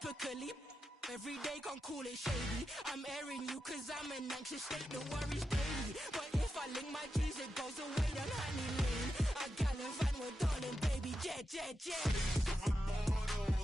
typically. Every day gon' call it shady. I'm airing you cause I'm an anxious state. The worries daily. But if I link my G's, it goes away down honey lane. I gallivant with darling baby. Jet, jet, jet.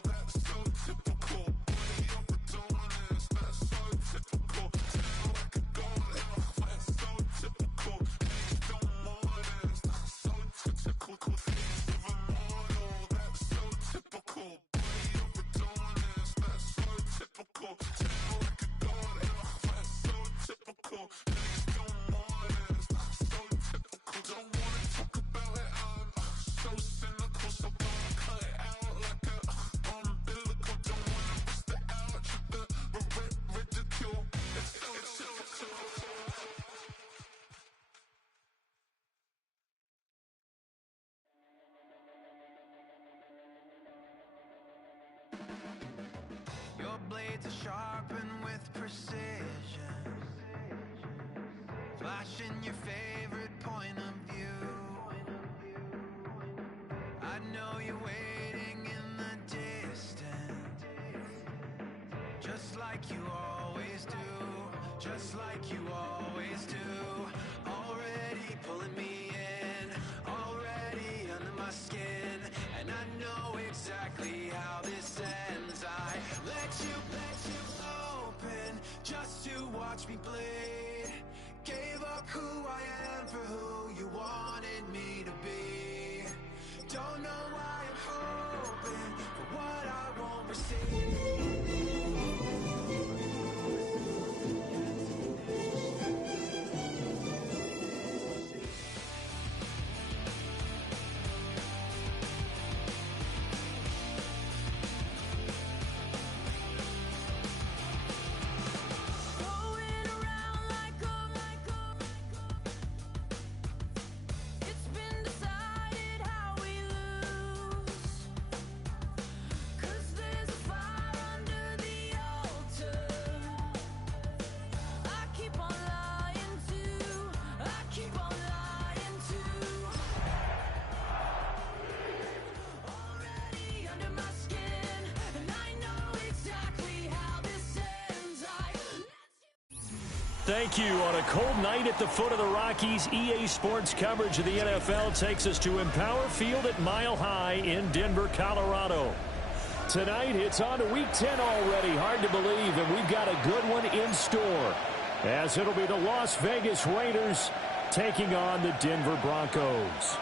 That's so typical. Body up Adonis. That's so typical. Tail like a goddess. That's so typical. Please don't mind us. That's so typical. Things of a model. That's so typical. Body up Adonis. That's so typical. Tail like a goddess. That's so typical. Please don't mind us. That's so typical. Don't wanna talk about it. I'm so cynical. So gonna cut it out like a umbilical. Don't wanna bust it out. The ridicule. It's so typical. Your blades are sharpened with precision, flashing your favorite point of view. I know you're waiting in the distance, just like you always do, just like you always do. Already pulling me in, already under my skin, and I know exactly how this ends. I let you open just to watch me bleed. Gave up who I am for who you wanted me to be. Don't know why I'm hoping for what I won't receive. Going around like it's been decided how we lose. 'Cause there's a fire under the altar. I keep on lying to, I keep on lying to. Already under my skin, and I know exactly how this ends. Thank you. On a cold night at the foot of the Rockies, EA Sports coverage of the NFL takes us to Empower Field at Mile High in Denver, Colorado. Tonight, it's on to Week 10 already. Hard to believe, and we've got a good one in store, as it'll be the Las Vegas Raiders taking on the Denver Broncos.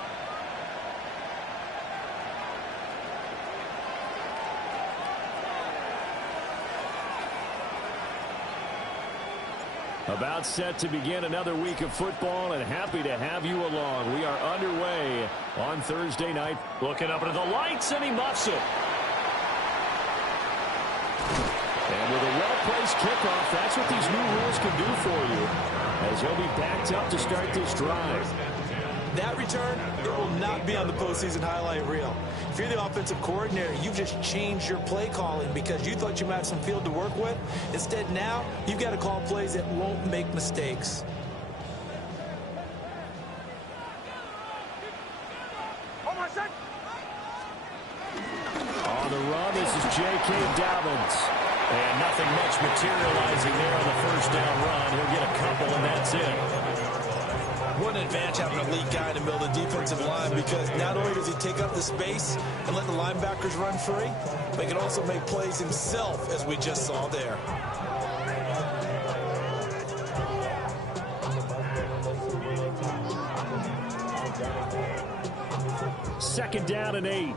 About set to begin another week of football, and happy to have you along. We are underway on Thursday night. Looking up into the lights, and he muffs it. And with a well-placed kickoff, that's what these new rules can do for you, as he'll be backed up to start this drive. That return, it will not be on the postseason highlight reel. If you're the offensive coordinator, you've just changed your play calling because you thought you might have some field to work with. Instead, now, you've got to call plays that won't make mistakes. On the run, this is J.K. Dobbins. And nothing much materializing there on the first down run. He'll get a couple, and that's it. What an advantage having an elite guy in the middle of the defensive line, because not only does he take up the space and let the linebackers run free, but he can also make plays himself, as we just saw there. Second down and 8.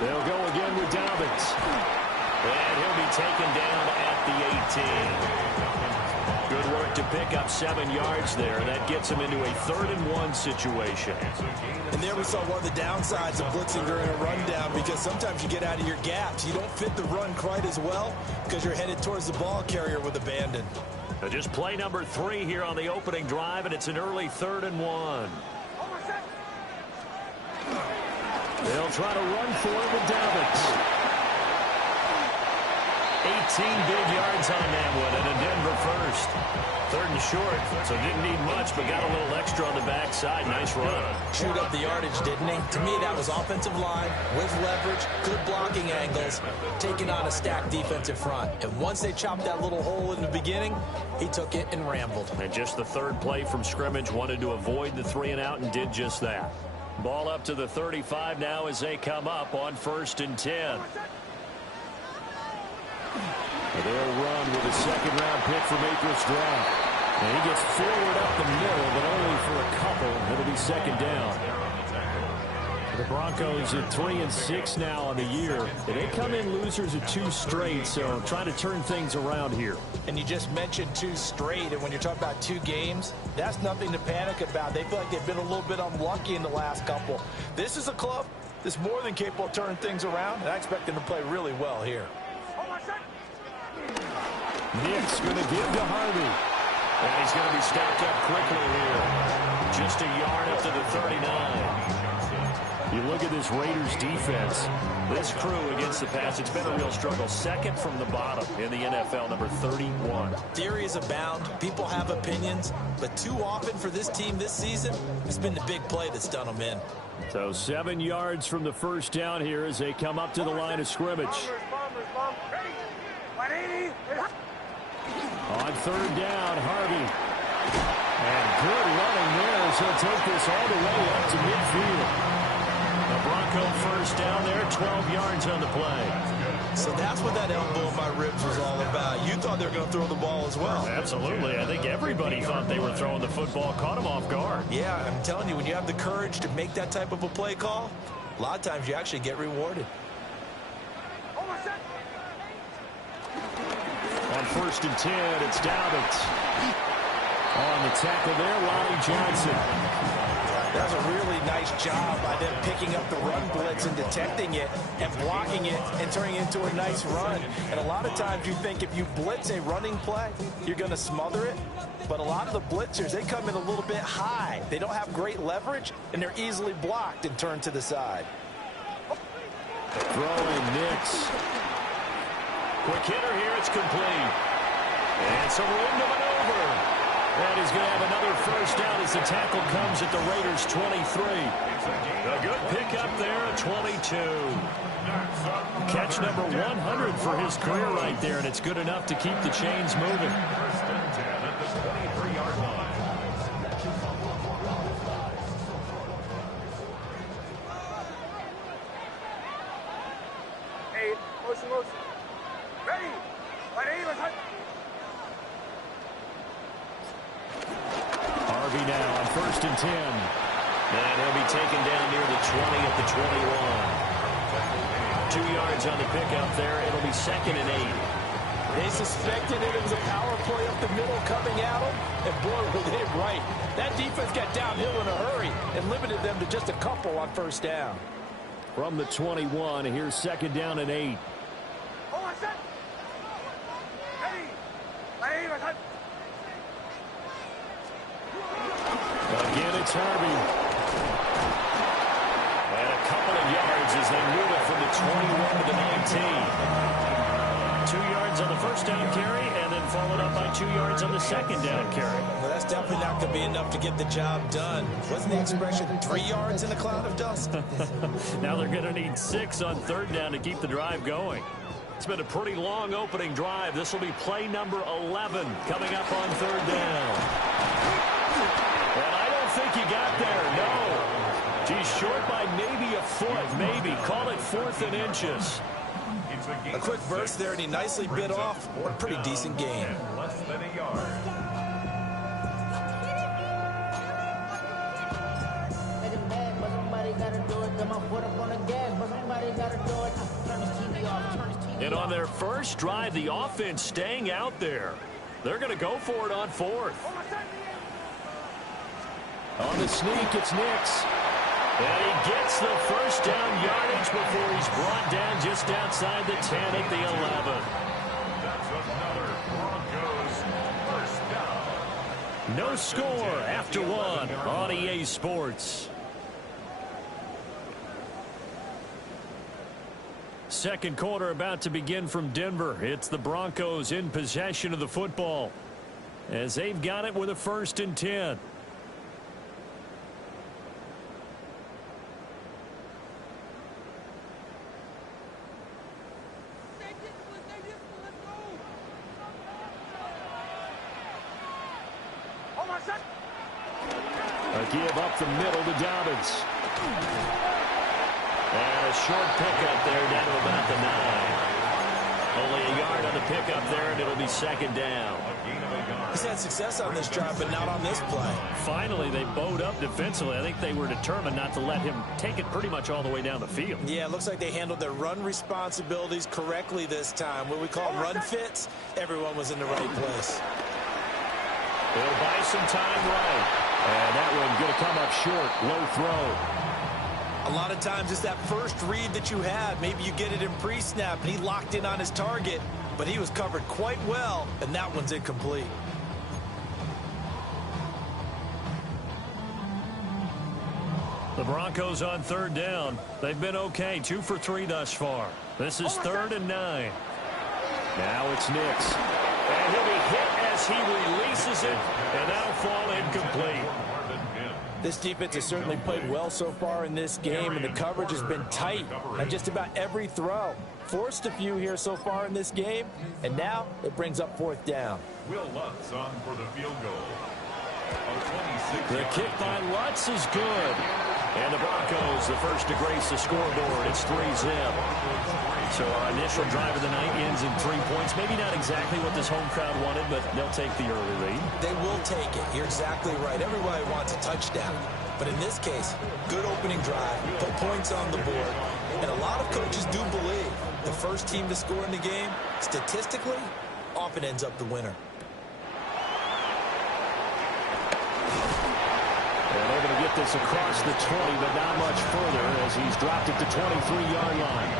They'll go again with Dobbins. And he'll be taken down at the 18. Good work to pick up 7 yards there. That gets him into a 3rd-and-1 situation. And there we saw one of the downsides of blitzing during a rundown, because sometimes you get out of your gaps. You don't fit the run quite as well because you're headed towards the ball carrier with abandon. Just play number 3 here on the opening drive, and it's an early 3rd-and-1. They'll try to run for it with Dobbins. big yards on that one, and a Denver first. 3rd and short, so didn't need much, but got a little extra on the backside. Nice run. Chewed up the yardage, didn't he? To me, that was offensive line with leverage, good blocking angles, taking on a stacked defensive front. And once they chopped that little hole in the beginning, he took it and rambled. And just the 3rd play from scrimmage, wanted to avoid the 3 and out and did just that. Ball up to the 35 now as they come up on 1st and 10. They'll run with a 2nd-round pick from Akers draft. And he gets forward up the middle, but only for a couple. It'll be 2nd down. The Broncos at 3-6 now on the year. They come in losers at 2 straight, so trying to turn things around here. And you just mentioned 2 straight, and when you're talking about 2 games, that's nothing to panic about. They feel like they've been a little bit unlucky in the last couple. This is a club that's more than capable of turning things around, and I expect them to play really well here. Nick's going to give to Harvey. And he's going to be stopped up quickly here. Just a yard up to the 39. You look at this Raiders defense. This crew against the pass, it's been a real struggle. 2nd from the bottom in the NFL, number 31. Theories abound. People have opinions. But too often for this team this season, it's been the big play that's done them in. So 7 yards from the 1st down here as they come up to the line of scrimmage. On 3rd down, Harvey. And good running there as he'll take this all the way up to midfield. The Bronco 1st down there, 12 yards on the play. So that's what that elbow in my ribs was all about. You thought they were going to throw the ball as well. Absolutely. I think everybody thought they were throwing the football, caught him off guard. Yeah, I'm telling you, when you have the courage to make that type of a play call, a lot of times you actually get rewarded. On 1st and 10, it's Dowdett. On the tackle there, Lonnie Johnson. That was a really nice job by them picking up the run blitz and detecting it and blocking it and turning it into a nice run. And a lot of times you think if you blitz a running play, you're going to smother it. But a lot of the blitzers, they come in a little bit high. They don't have great leverage, and they're easily blocked and turned to the side. Throwing Nix. Quick hitter here, it's complete. And some room to maneuver. And he's going to have another 1st down as the tackle comes at the Raiders' 23. A good pickup there at 22. Catch number 100 for his career right there, and it's good enough to keep the chains moving. Harvey now on 1st and 10. And he'll be taken down near the 20 at the 21. 2 yards on the pickup there. It'll be 2nd and 8. They suspected it was a power play up the middle coming at them, and boy, were they right. That defense got downhill in a hurry and limited them to just a couple on 1st down. From the 21, here's 2nd down and 8. Again, it's Harvey. And a couple of yards as they move it from the 21 to the 19. 2 yards on the 1st down carry, and then followed up by 2 yards on the 2nd down carry. Well, that's definitely not going to be enough to get the job done. Wasn't the expression 3 yards in a cloud of dust? Now they're going to need 6 on 3rd down to keep the drive going. It's been a pretty long opening drive. This will be play number 11 coming up on 3rd down. And I don't think he got there, no. He's short by maybe a foot, maybe. Call it 4th and inches. A quick burst there, and he nicely bit off. A pretty decent game. Less than a yard. And on their first drive, the offense staying out there. They're going to go for it on 4th. On the sneak, it's Nix. And he gets the 1st down yardage before he's brought down just outside the 10 at the 11. That's another Broncos 1st down. No score after 1 on EA Sports. second quarter about to begin from Denver. It's the Broncos in possession of the football as they've got it with a 1st and 10. A give up the middle to Dobbins. And a short pickup there down to about the 9. Only a yard on the pickup there, and it'll be 2nd down. He's had success on this drive, but not on this play. Finally, they bowed up defensively. I think they were determined not to let him take it pretty much all the way down the field. Yeah, it looks like they handled their run responsibilities correctly this time. What we call run fits, everyone was in the right place. They'll buy some time right. And that one going to come up short. Low throw. A lot of times it's that first read that you have. Maybe you get it in pre-snap, and he locked in on his target, but he was covered quite well, and that one's incomplete. The Broncos on 3rd down. They've been okay. 2 for 3 thus far. This is 3rd and 9. Now it's Nix. And he'll be hit as he releases it, and that'll fall incomplete. This defense has certainly played well so far in this game, and the coverage has been tight on just about every throw. Forced a few here so far in this game, and now it brings up 4th down. Will Lutz on for the field goal. The kick by Lutz is good. And the Broncos, the first to grace the scoreboard. It's 3-zip. So our initial drive of the night ends in 3 points. Maybe not exactly what this home crowd wanted, but they'll take the early lead. They will take it. You're exactly right. Everybody wants a touchdown. But in this case, good opening drive, put points on the board. And a lot of coaches do believe the first team to score in the game, statistically, often ends up the winner. And they're going to get this across the 20, but not much further as he's dropped it to 23-yard line.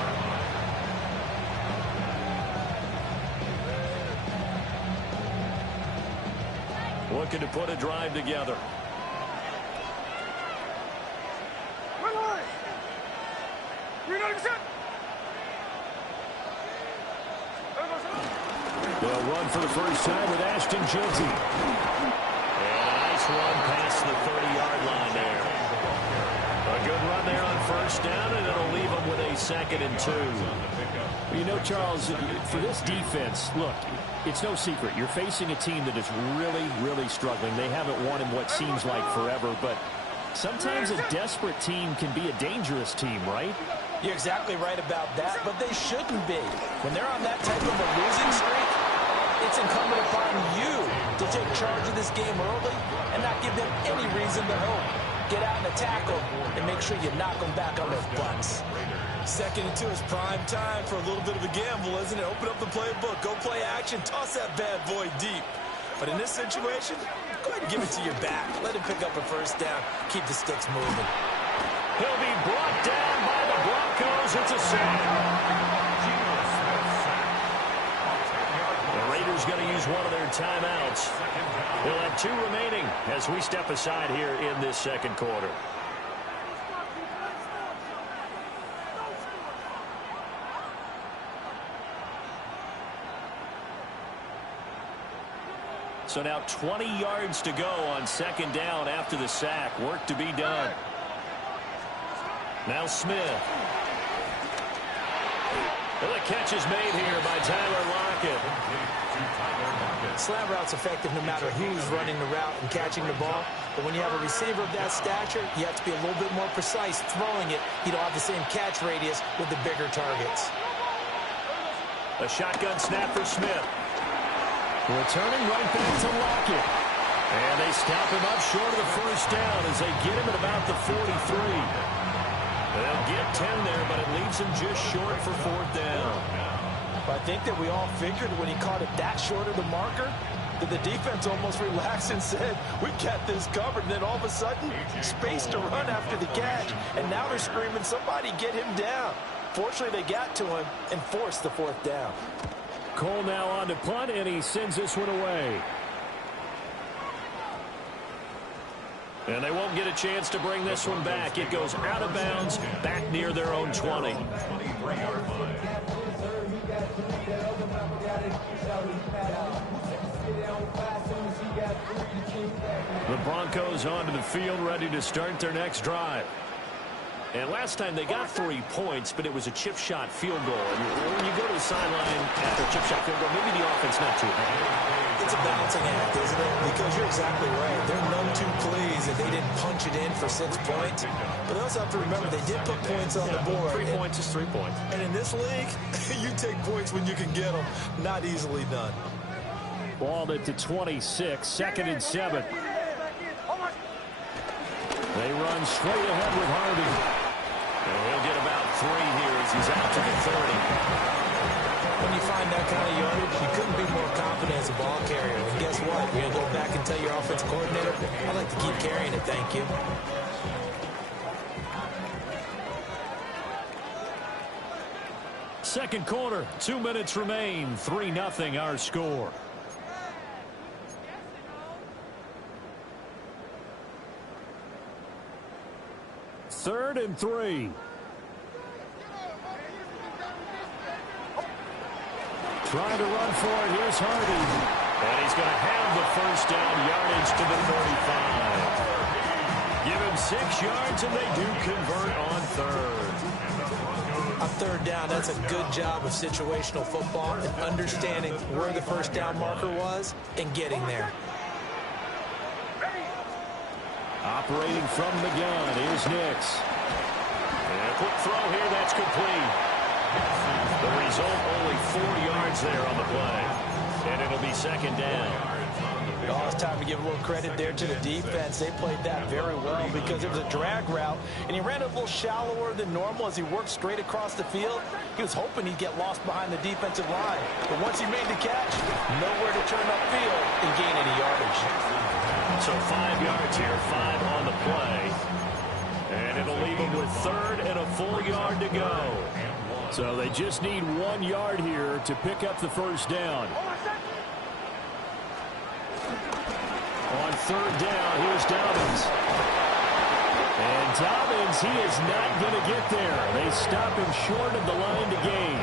Looking to put a drive together. They'll run for the first time with Ashton Jersey. And a nice run past the 30-yard line there. A good run there on first down, and it'll leave them with a 2nd and 2. You know, Charles, for this defense, look, it's no secret. You're facing a team that is really, really struggling. They haven't won in what seems like forever, but sometimes a desperate team can be a dangerous team, right? You're exactly right about that, but they shouldn't be. When they're on that type of a losing streak, it's incumbent upon you to take charge of this game early and not give them any reason to hope. Get out and attack them and make sure you knock them back on their butts. 2nd and 2 is prime time for a little bit of a gamble, isn't it? Open up the playbook, go play action, toss that bad boy deep. But in this situation, go ahead and give it to your back. Let him pick up a first down. Keep the sticks moving. He'll be brought down by the Broncos. It's a sack. The Raiders going to use one of their timeouts. They'll have 2 remaining as we step aside here in this second quarter. So now 20 yards to go on 2nd down after the sack. Work to be done. Now Smith. And the catch is made here by Tyler Lockett. Slant route's effective no matter who's running the route and catching the ball. But when you have a receiver of that stature, you have to be a little bit more precise throwing it. You don't have the same catch radius with the bigger targets. A shotgun snap for Smith. Returning right back to Lockett. And they stop him up short of the first down as they get him at about the 43. They'll get 10 there, but it leaves him just short for 4th down. I think that we all figured when he caught it that short of the marker that the defense almost relaxed and said, we got this covered. And then all of a sudden, space to run after the catch. And now they're screaming, somebody get him down. Fortunately, they got to him and forced the 4th down. Cole now on to punt, and he sends this one away. And they won't get a chance to bring this one back. It goes out of bounds, back near their own 20. The Broncos onto the field, ready to start their next drive. And last time they got 3 points, but it was a chip shot field goal. And when you go to the sideline after a chip shot field goal, maybe the offense not too bad. It's a balancing act, isn't it? Because you're exactly right. They're none too pleased that they didn't punch it in for 6 points. But they also have to remember they did put points on the board. 3 points is 3 points. And in this league, you take points when you can get them. Not easily done. Balled it to 26, 2nd and 7. They run straight ahead with Harvey. And he'll get about 3 here as he's out to the 30. When you find that kind of yardage, you couldn't be more confident as a ball carrier. And guess what? You're going to go back and tell your offensive coordinator, I'd like to keep carrying it, thank you. Second quarter, 2 minutes remain. 3-0 our score. Third and 3. Trying to run for it. Here's Harvey. And he's going to have the first down, yardage to the 35. Give him 6 yards, and they do convert on third. On third down, that's a good job of situational football and understanding where the first down marker was and getting there. Operating from the gun, here's Nix. And a quick throw here, that's complete. The result, only 4 yards there on the play. And it'll be second down. Oh, it's time to give a little credit there to the defense. They played that very well because it was a drag route, and he ran a little shallower than normal as he worked straight across the field. He was hoping he'd get lost behind the defensive line. But once he made the catch, nowhere to turn upfield and gain any yardage. So 5 yards here, 5 on the play. And it'll leave them with third and a full yard to go. So they just need 1 yard here to pick up the first down. On third down, here's Dobbins. And Dobbins, he is not going to get there. They stop him short of the line to gain.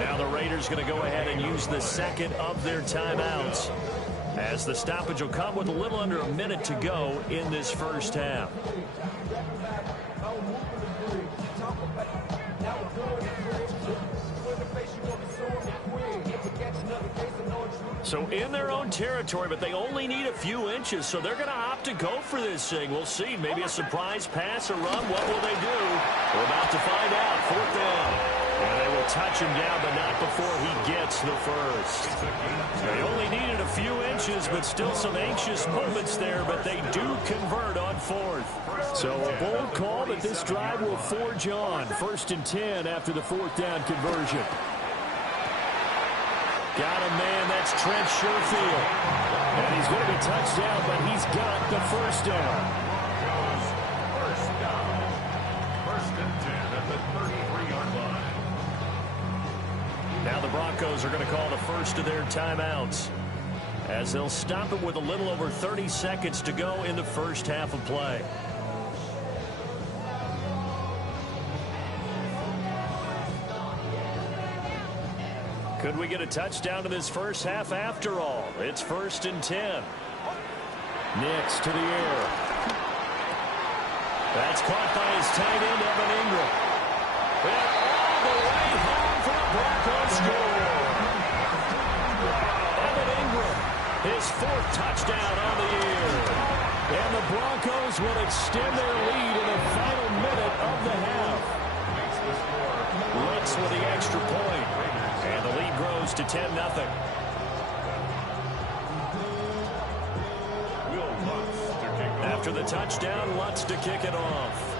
Now the Raiders going to go ahead and use the second of their timeouts, as the stoppage will come with a little under a minute to go in this first half. So in their own territory, but they only need a few inches, so they're going to opt to go for this thing. We'll see. Maybe a surprise pass or run. What will they do? We're about to find out. Fourth down. And they will touch him down, but not before he gets the first. They only needed a few inches, but still some anxious moments there, but they do convert on fourth. So a bold call that this drive will forge on. 1st and 10 after the fourth down conversion. Got a man, that's Trent Sherfield. And he's going to be touched down, but he's got the first down. First down. 1st and 10 at the 33-yard line. Now the Broncos are going to call the first of their timeouts, as they'll stop it with a little over 30 seconds to go in the first half of play. Could we get a touchdown in this first half after all? It's 1st and 10. Nix to the air. That's caught by his tight end, Evan Ingram. And all the way home for the Broncos score. Evan Ingram, his 4th touchdown on the year. And the Broncos will extend their lead in the final minute of the half. Lutz with the extra point. And the lead grows to 10-0. After the touchdown, Lutz to kick it off.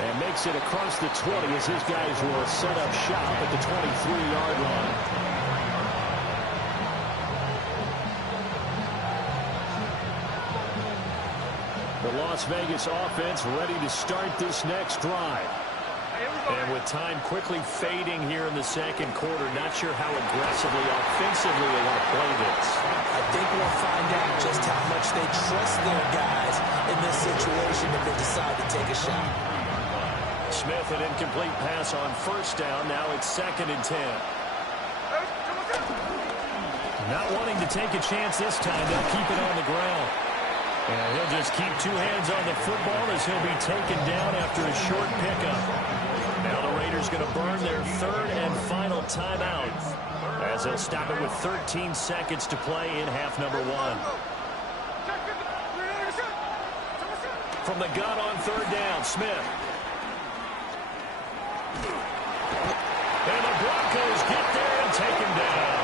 And makes it across the 20 as his guys will set up shop at the 23-yard line. The Las Vegas offense ready to start this next drive. And with time quickly fading here in the second quarter, not sure how aggressively, offensively they want to play this. I think we'll find out just how much they trust their guys in this situation if they decide to take a shot. Smith, an incomplete pass on first down. Now it's 2nd and 10. Not wanting to take a chance this time. They'll keep it on the ground. And he'll just keep 2 hands on the football as he'll be taken down after a short pickup. Now the Raiders going to burn their 3rd and final timeout as they'll stop it with 13 seconds to play in half number 1. From the gun on 3rd down, Smith. And the Broncos get there and take him down.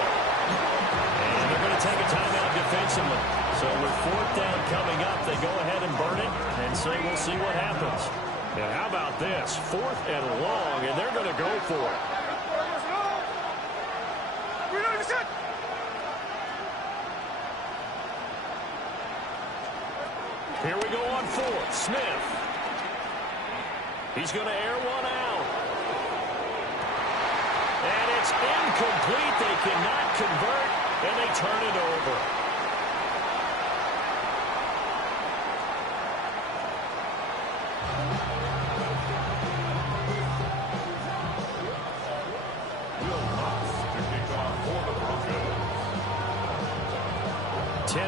And they're going to take a timeout defensively. So with 4th down coming up, they go ahead and burn it and say we'll see what happens. And how about this? 4th and long, and they're going to go for it. Here we go on 4th. Smith. He's going to air one out. And it's incomplete. They cannot convert, and they turn it over.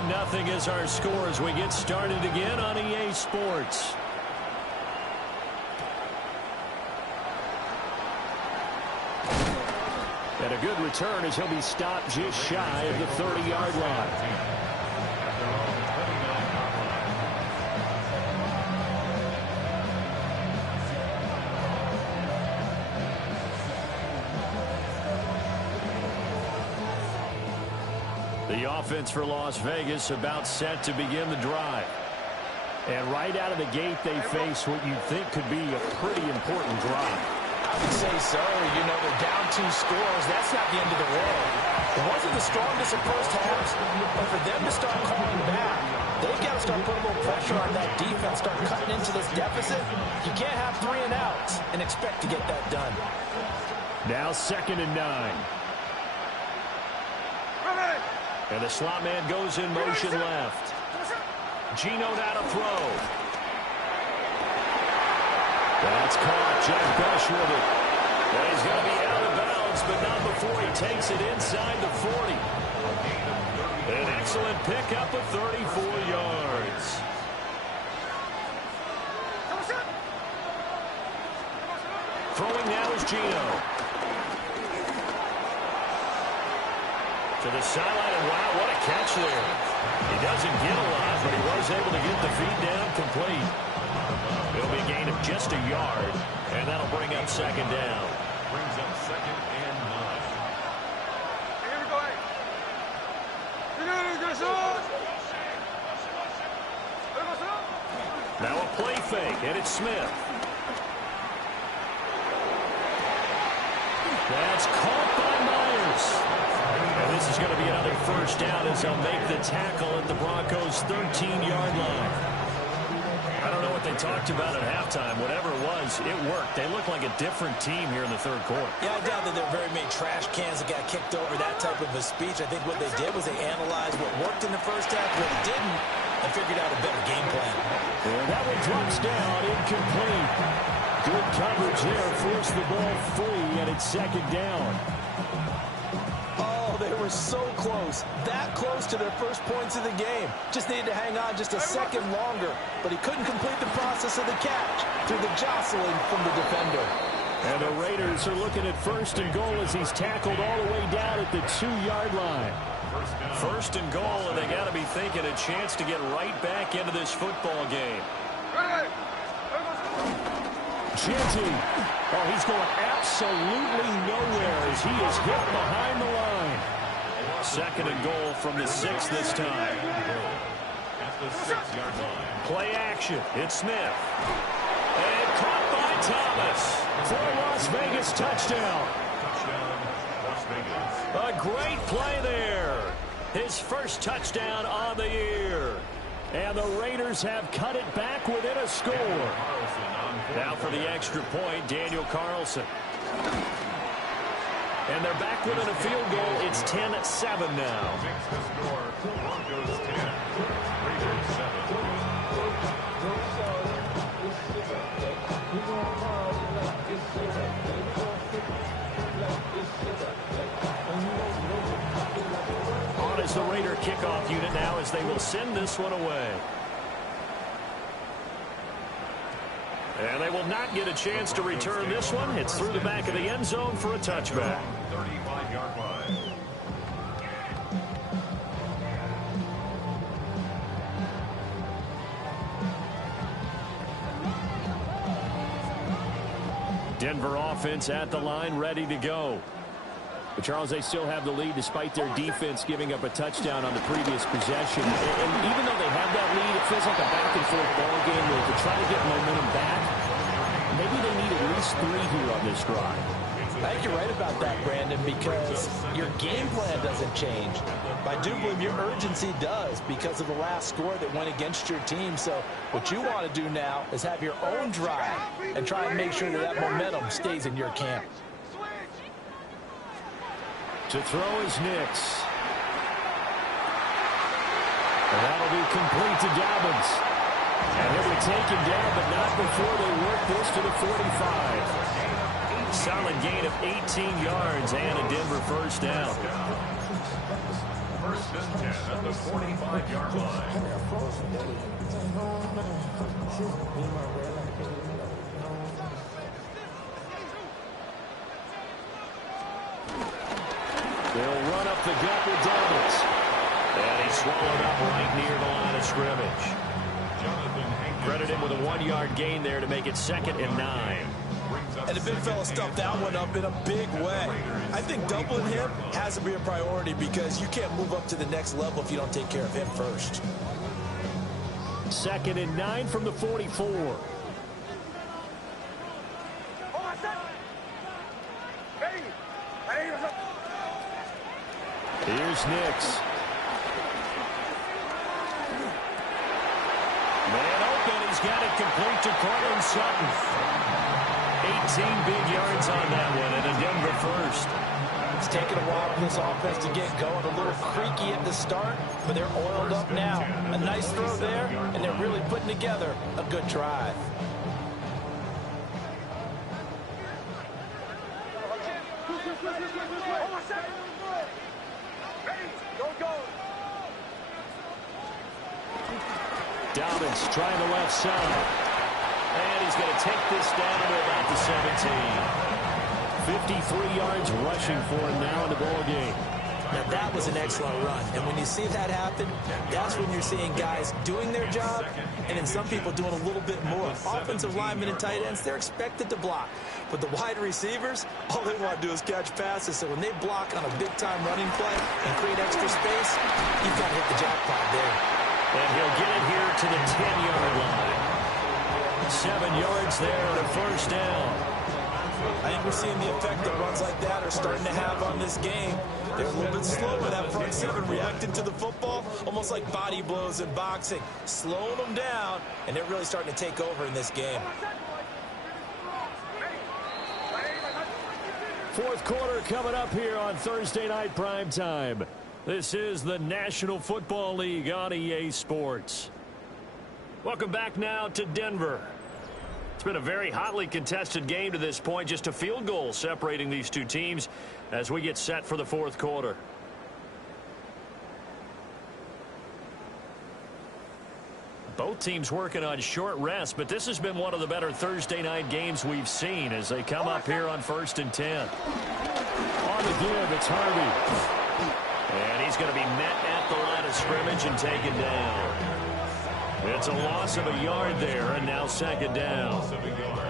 Nothing is our score as we get started again on EA Sports. And a good return as he'll be stopped just shy of the 30-yard line. The offense for Las Vegas about set to begin the drive. And right out of the gate, they face what you think could be a pretty important drive. I would say so. You know, they're down 2 scores. That's not the end of the world. It wasn't the strongest of first halves, but for them to start calling back, they've got to start putting a little pressure on that defense, start cutting into this deficit. You can't have 3 and outs and expect to get that done. Now 2nd and 9. And the slot man goes in motion left. Geno now to throw. That's caught. Jeff Bush with it. And he's going to be out of bounds, but not before he takes it inside the 40. An excellent pickup of 34 yards. Throwing now is Geno. To the sideline, and wow, what a catch there. He doesn't get a lot, but he was able to get the feet down complete. It'll be a gain of just a yard, and that'll bring up 2nd down. Brings up 2nd and 9. Now a play fake, and it's Smith. That's caught by Myers. And this is going to be another 1st down as they'll make the tackle at the Broncos' 13-yard line. I don't know what they talked about at halftime. Whatever it was, it worked. They look like a different team here in the 3rd quarter. Yeah, I doubt that there are very many trash cans that got kicked over, that type of a speech. I think what they did was they analyzed what worked in the first half, what didn't, and figured out a better game plan. And that one drops down, incomplete. Good coverage there, forced the ball free, and it's 2nd down. Oh, they were so close. That close to their first points of the game. Just needed to hang on just a second longer, but he couldn't complete the process of the catch through the jostling from the defender. And the Raiders are looking at 1st and goal as he's tackled all the way down at the 2-yard line. 1st and goal, and they got to be thinking a chance to get right back into this football game. Genty. Oh, he's going absolutely nowhere as he is hit behind the line. 2nd and goal from the 6 this time. At the 6-yard line. Play action. It's Smith. And caught by Thomas for a Las Vegas touchdown. Touchdown, Las Vegas. A great play there. His first touchdown on the year. And the Raiders have cut it back within a score. Carlson Now for the extra point, Daniel Carlson. And they're back within a field goal. It's 10-7 now. Makes the score Broncos 10, Raiders 7. On is the Raider kickoff unit now as they will send this one away. And they will not get a chance to return this one. It's through the back of the end zone for a touchback. 35-yard line. Denver offense at the line, ready to go. But, Charles, they still have the lead despite their defense giving up a touchdown on the previous possession. And even though they have that lead, it feels like a back-and-forth ball game where to try to get momentum back, maybe they need at least 3 here on this drive. I think you're right about that, Brandon, because your game plan doesn't change. But I do believe your urgency does because of the last score that went against your team. So what you want to do now is have your own drive and try and make sure that momentum stays in your camp. To throw is Nix. And that'll be complete to Dobbins. And he'll be taken down, but not before they work this to the 45. Solid gain of 18 yards and a Denver first down. First and 10 at the 45-yard line. They'll run up the gut with Dobbins. And he's swallowed up right near the line of scrimmage. Credit him with a 1-yard gain there to make it 2nd and 9. And the big fella stuffed that one up in a big way. I think doubling him has to be a priority because you can't move up to the next level if you don't take care of him first. 2nd and 9 from the 44. Here's Nix. Man open, he's got it complete to Cortland Sutton. 18 big yards on that one, and a Denver first. It's taken a while for this offense to get going. A little creaky at the start, but they're oiled up now. A nice throw there, and they're really putting together a good drive. Dobbins trying the left side. And he's going to take this down to about the 17. 53 yards rushing for him now in the ball game. Now that was an excellent run. And when you see that happen, that's when you're seeing guys doing their job and then some people doing a little bit more. Offensive linemen and tight ends, they're expected to block. But the wide receivers, all they want to do is catch passes. So when they block on a big-time running play and create extra space, you've got to hit the jackpot there. And he'll get it here to the 10-yard line. 7 yards there on a first down. I think we're seeing the effect that runs like that are starting to have on this game. They're a little bit slow with that front seven reacting to the football, almost like body blows in boxing, slowing them down, and they're really starting to take over in this game. Fourth quarter coming up here on Thursday Night Primetime. This is the National Football League on EA Sports. Welcome back now to Denver. It's been a very hotly contested game to this point. Just a field goal separating these two teams as we get set for the fourth quarter. Both teams working on short rest, but this has been one of the better Thursday night games we've seen as they come up here on 1st and 10. On the give, it's Harvey. And he's going to be met at the line of scrimmage and taken down. It's a loss of a yard there, and now 2nd down.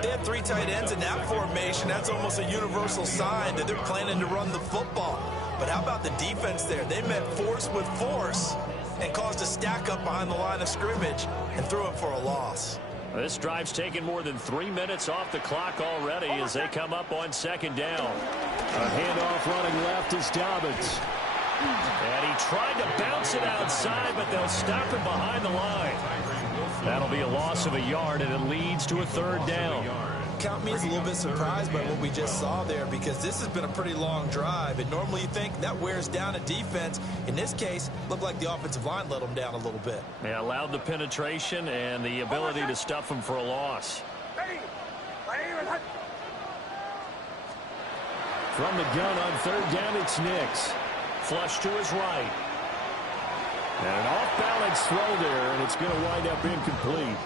They have 3 tight ends in that formation. That's almost a universal sign that they're planning to run the football. But how about the defense there? They met force with force and caused a stack up behind the line of scrimmage and threw it for a loss. This drive's taken more than 3 minutes off the clock already as they come up on 2nd down. A handoff running left is Dobbins. And he tried to bounce it outside, but they'll stop him behind the line. That'll be a loss of a yard, and it leads to a third down. Count me as a little bit surprised by what we just saw there, because this has been a pretty long drive, and normally you think that wears down a defense. In this case, looked like the offensive line let them down a little bit. They allowed the penetration and the ability to stuff them for a loss. From the gun on third down, it's Nix. Flush to his right. And an off-balance throw there, and it's going to wind up incomplete.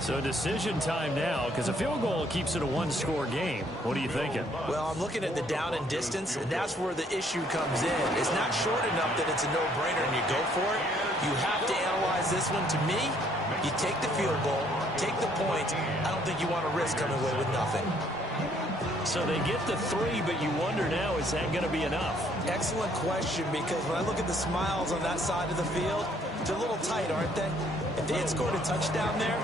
So decision time now, because a field goal keeps it a one-score game. What are you thinking? Well, I'm looking at the down and distance, and that's where the issue comes in. It's not short enough that it's a no-brainer and you go for it. You have to analyze this one. To me, you take the field goal, take the point. I don't think you want to risk coming away with nothing. So they get the 3, but you wonder now, is that going to be enough? Excellent question, because when I look at the smiles on that side of the field, they're a little tight, aren't they? If they had scored a touchdown there,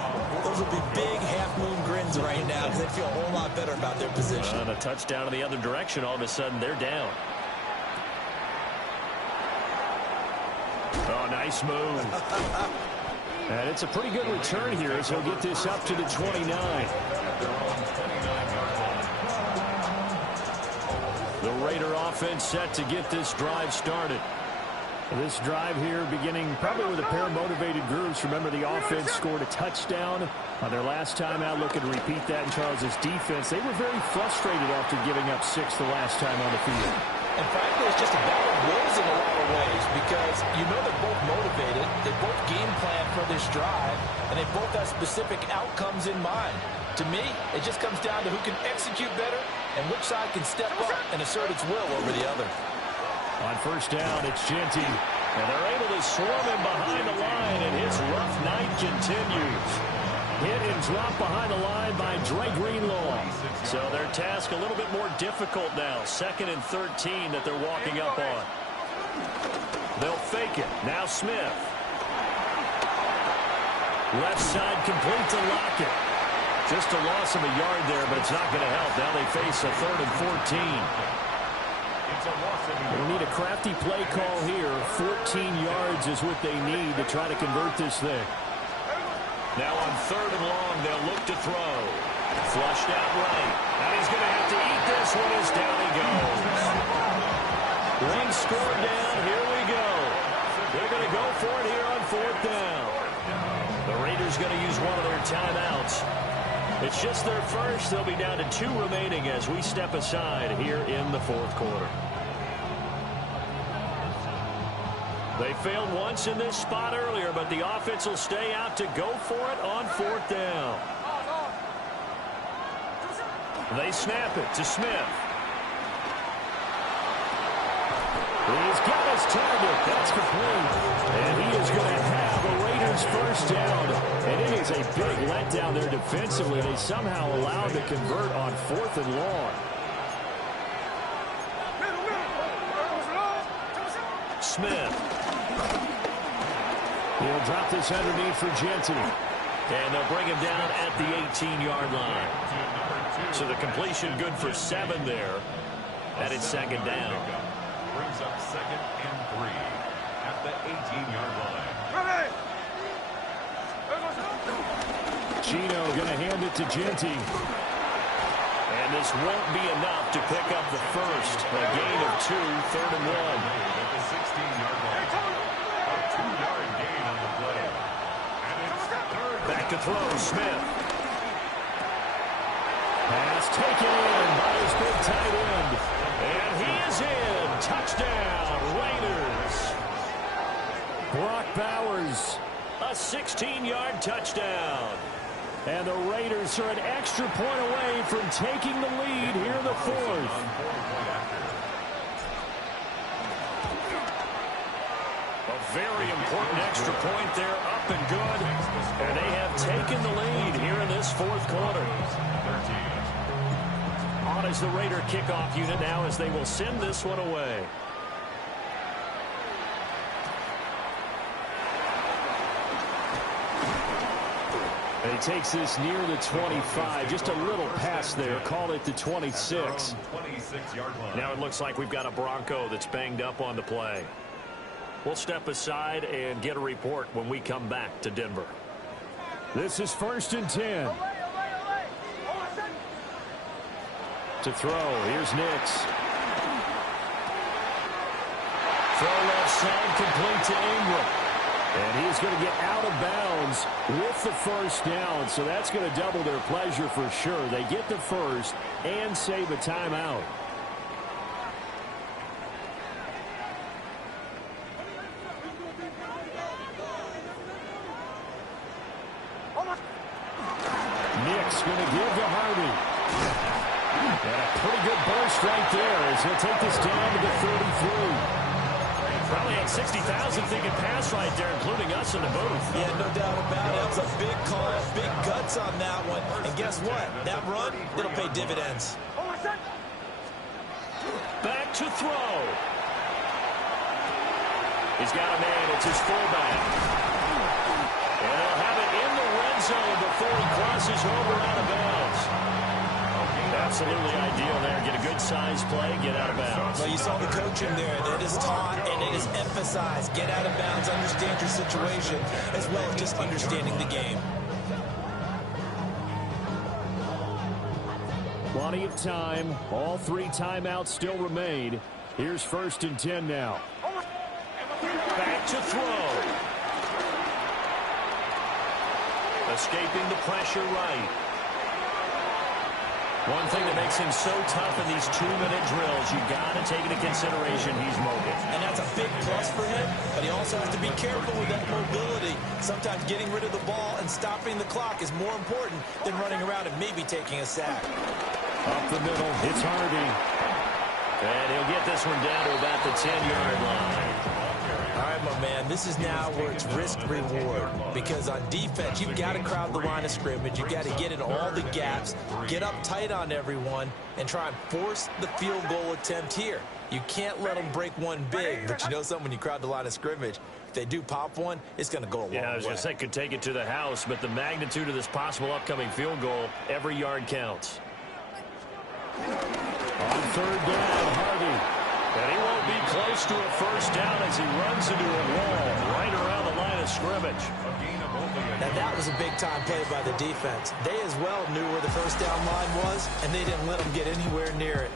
those would be big half-moon grins right now, because they'd feel a whole lot better about their position. And a touchdown in the other direction, all of a sudden they're down. Oh, nice move. And it's a pretty good return here as he'll get this up to the 29. The Raider offense set to get this drive started. This drive here beginning probably with a pair of motivated groups. Remember, the offense scored a touchdown on their last time out. Looking to repeat that in Charles's defense. They were very frustrated after giving up 6 the last time on the field. And frankly, it's just a battle of wills in a lot of ways, because you know they're both motivated, they both game plan for this drive, and they both have specific outcomes in mind. To me, it just comes down to who can execute better and which side can step up and assert its will over the other. On first down, it's Genty, and they're able to swarm him behind the line, and his rough night continues. Hit and drop behind the line by Dre Greenlaw. So their task a little bit more difficult now. 2nd and 13 that they're walking up on. They'll fake it. Now Smith. Left side complete to Lockett. Just a loss of a yard there, but it's not going to help. Now they face a 3rd and 14. They'll need a crafty play call here. 14 yards is what they need to try to convert this thing. Now on 3rd and long, they'll look to throw. Flushed out right. And he's going to have to eat this one as down he goes. One score down. Here we go. They're going to go for it here on 4th down. The Raiders going to use one of their timeouts. It's just their first. They'll be down to 2 remaining as we step aside here in the 4th quarter. They failed once in this spot earlier, but the offense will stay out to go for it on 4th down. They snap it to Smith. He's got his target. That's complete. And he is going to have the Raiders first down. And it is a big letdown there defensively. They somehow allowed to convert on 4th and long. Smith. He'll drop this underneath for Genty. And they'll bring him down at the 18-yard line. So the completion good for 7 there. And it's 2nd down. Brings up 2nd and 3 at the 18-yard line. Gino going to hand it to Genty. And this won't be enough to pick up the first. A gain of 2, 3rd and 1. At the 16-yard line. A 2-yard gain on the play. And it's 3rd. Back to throw, Smith. Pass taken in by his big tight end. And he is in. Touchdown, Raiders. Brock Bowers, a 16-yard touchdown. And the Raiders are an extra point away from taking the lead here in the 4th. A very important extra point there, up and good. And they have taken the lead here in this 4th quarter. On is the Raider kickoff unit now as they will send this one away. And he takes this near the 25. Just a little pass there. Call it the 26. Now it looks like we've got a Bronco that's banged up on the play. We'll step aside and get a report when we come back to Denver. This is 1st and 10. To throw, here's Nix. Throw left side, complete to Ingram. And he's going to get out of bounds with the first down, so that's going to double their pleasure for sure. They get the first and save a timeout. Nick's going to give to Harvey. And a pretty good burst right there as he'll take this down to the 33. Probably had 60,000 thinking pass right there, including us in the booth. Yeah, no doubt about it. That was a big call, big guts on that one. And guess what? That run, it'll pay dividends. Back to throw. He's got a man. It's his fullback. And he'll have it in the red zone before he crosses over out of bounds. Absolutely ideal there. Get a good size play, get out of bounds. Well, you saw the coaching there. It is taught and it is emphasized. Get out of bounds, understand your situation, as well as just understanding the game. Plenty of time. All 3 timeouts still remain. Here's 1st and 10 now. Back to throw. Escaping the pressure right. One thing that makes him so tough in these 2-minute drills, you got to take into consideration he's mobile. And that's a big plus for him, but he also has to be careful with that mobility. Sometimes getting rid of the ball and stopping the clock is more important than running around and maybe taking a sack. Up the middle, it's Harvey. And he'll get this one down to about the 10-yard line. All right, my man, this is now where it's risk-reward. Because on defense, you've got to crowd the line of scrimmage. You've got to get in all the gaps, get up tight on everyone, and try and force the field goal attempt here. You can't let them break one big, but you know something, when you crowd the line of scrimmage, if they do pop one, it's going to go a long way. Yeah, I was going to say, could take it to the house, but the magnitude of this possible upcoming field goal, every yard counts. On 3rd down, Harvey. And he won't be close to a first down as he runs into a wall right around the line of scrimmage. Now that was a big-time play by the defense. They as well knew where the first down line was, and they didn't let them get anywhere near it.